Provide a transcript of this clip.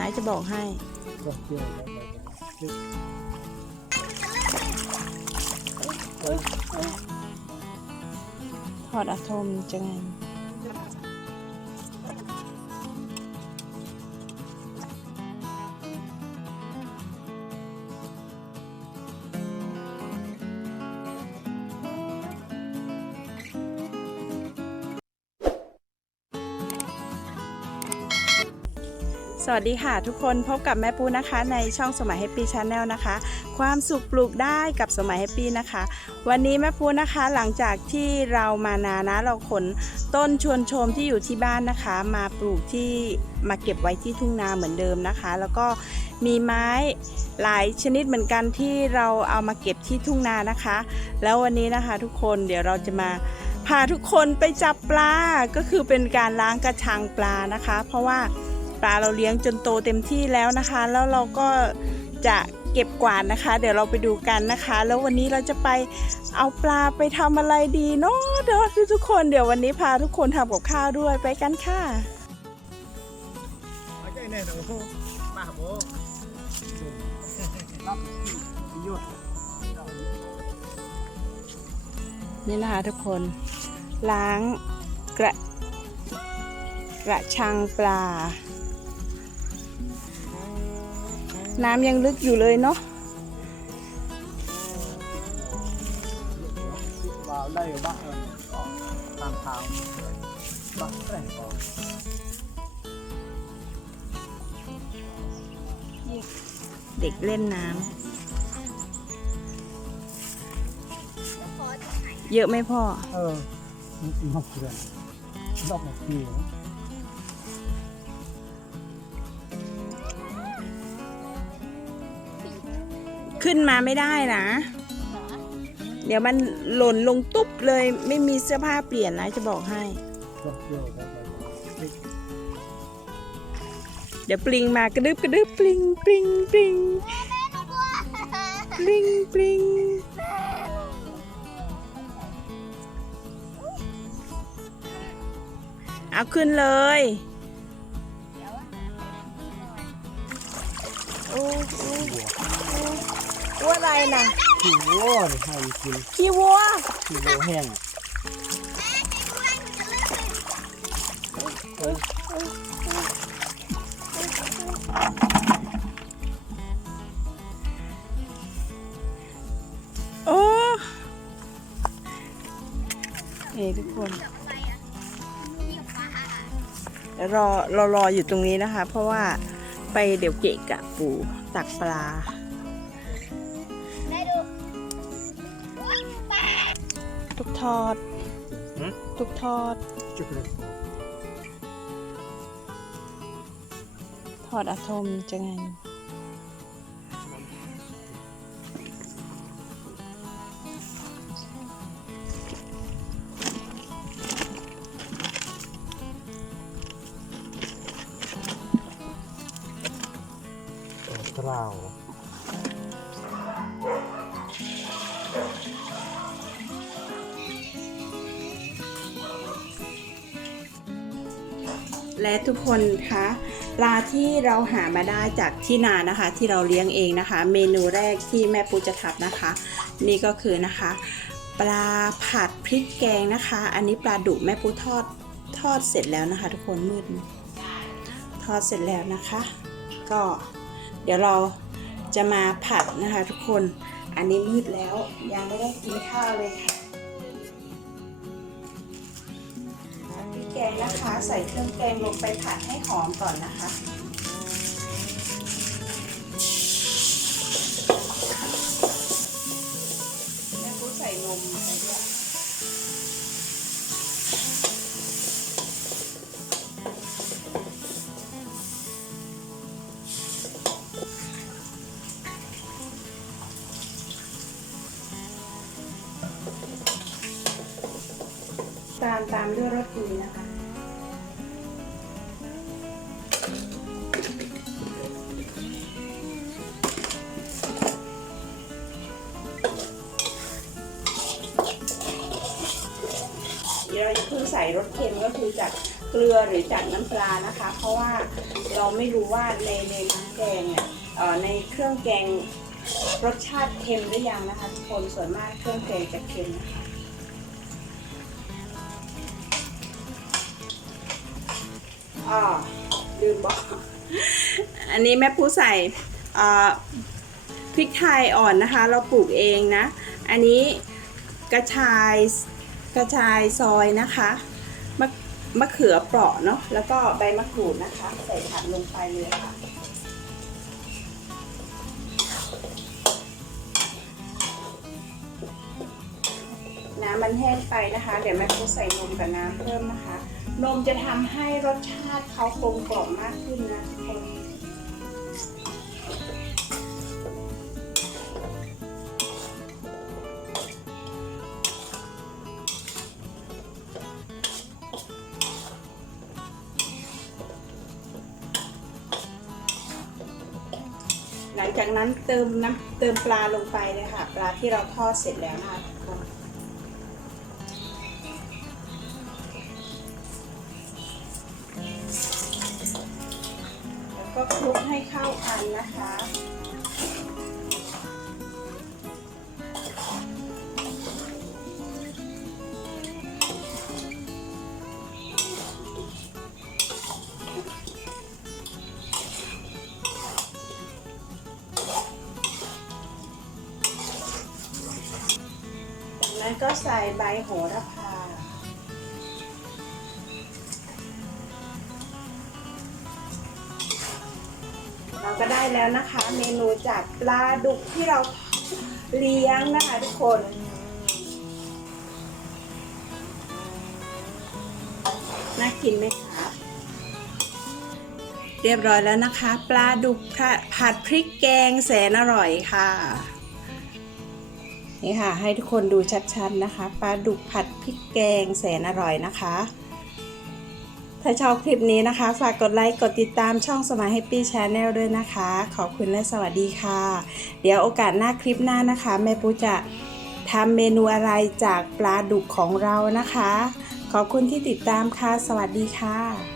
นายจะบอกให้ถอดอะโทมจะไง สวัสดีค่ะทุกคนพบกับแม่ปูนะคะในช่องสมัยแฮปปี้ชาแนลนะคะ ความสุขปลูกได้กับสมัยแฮปปี้นะคะ วันนี้แม่ปูนะคะหลังจากที่เรามานานะเราขนต้นชวนชมที่อยู่ที่บ้านนะคะ มาปลูกที่มาเก็บไว้ที่ทุ่งนาเหมือนเดิมนะคะ แล้วก็มีไม้หลายชนิดเหมือนกันที่เราเอามาเก็บที่ทุ่งนานะคะ แล้ววันนี้นะคะทุกคนเดี๋ยวเราจะมาพาทุกคนไปจับปลาก็คือเป็นการล้างกระชังปลานะคะ เพราะว่า ปลาเราเลี้ยงจนโตเต็มที่แล้วนะคะ แล้วเราก็จะเก็บกวาดนะคะ เดี๋ยวเราไปดูกันนะคะ แล้ววันนี้เราจะไปเอาปลาไปทำอะไรดีเนาะเดี๋ยวทุกคนเดี๋ยววันนี้พาทุกคนทำกับข้าวด้วยไปกันค่ะนี่นะคะทุกคนล้างกระกระชังปลา น้ำยังลึกอยู่เลยเนาะว้าวได้อยู่บ้างตามทางบ้างแต่เด็กเล่นน้ำเยอะไหมพ่อ เออมันกินหกเดือนรอบหกปี ขึ้นมาไม่ได้นะ เดี๋ยวมันหล่นลงตุ๊บเลยไม่มีเสื้อผ้าเปลี่ยนนะจะบอกให้ เดี๋ยวปลิงมากระดึบกระดึบปลิงปลิงปลิงปลิงปลิงเอาขึ้นเลยโอ้โอ้ โอ้ว่าอะไรนะ kỳ vô thì hay kỳ ขี้วัว kỳ vô hèn โอ้เฮ้ทุกคนเดี๋ยวรอรอรออยู่ตรงนี้นะคะ เพราะว่าไปเดี๋ยวเกะกะปูตักปลา ทุกทอดทุกทอด chụp được ทอดอะโทมจะไง trào และทุกคนคะปลาที่เราหามาได้จากที่นานะคะ ที่เราเลี้ยงเองนะคะ เมนูแรกที่แม่ปูจะทำนะคะ นี่ก็คือนะคะ ปลาผัดพริกแกงนะคะ อันนี้ปลาดุแม่ปูทอดทอดเสร็จแล้วนะคะ ทุกคนมืดทอดเสร็จแล้วนะคะ ก็เดี๋ยวเราจะมาผัดนะคะ ทุกคนอันนี้มืดแล้วยังไม่ได้กินข้าวเลยค่ะ แกงนะคะ ใส่เครื่องแกงลงไปผัดให้หอมก่อนนะคะแม่ปูใส่นมไปด้วยตามตามด้วยรสดีนะคะ เราจะเพิ่งใส่รสเค็มก็คือจากตัวกลือหรือจากน้ำปลานะคะ เพราะว่าเราไม่รู้ว่าในในน้ำแกงเนี่ยในเครื่องแกงรสชาติเค็มหรือยังนะคะทุกคนส่วนมากเครื่องแกงจะเค็มนะคะอ๋อลืมบอกอันนี้แม่ปูใส่พริกไทยอ่อนนะคะ เราปลูกเองนะ อันนี้กระชาย กระชายซอยนะคะมะมะเขือเปราะเนาะแล้วก็ใบมะกรูดนะคะ ใส่ผัดลงไปเลยค่ะน้ำมันแห้งไปนะคะ เดี๋ยวแม่ปูใส่นมกับน้ำเพิ่มนะคะ นมจะทำให้รสชาติเขากลมกล่อมมากขึ้นนะทุกคน จากนั้นเติมน้ำเติมปลาลงไปเลยค่ะ ปลาที่เราทอดเสร็จแล้วนะคะแล้วก็คลุกให้เข้ากันนะคะั้นก็ใส่ใบโหระพา เราก็ได้แล้วนะคะ เมนูจากปลาดุกที่เราเลี้ยงนะคะทุกคนน่ากินไหมคะเรียบร้อยแล้วนะคะ ปลาดุกผัดพริกแกงแสนอร่อยค่ะ นี่ค่ะ ให้ทุกคนดูชัดๆนะคะปลาดุกผัดพริกแกงแสนอร่อยนะคะ ถ้าชอบคลิปนี้นะคะ ฝากกดไลค์กดติดตามช่องสมัย Happy Channel ด้วยนะคะ ขอบคุณและสวัสดีค่ะ เดี๋ยวโอกาสหน้าคลิปหน้านะคะ แม่ปูจะทำเมนูอะไรจากปลาดุกของเรานะคะ ขอบคุณที่ติดตามค่ะ สวัสดีค่ะ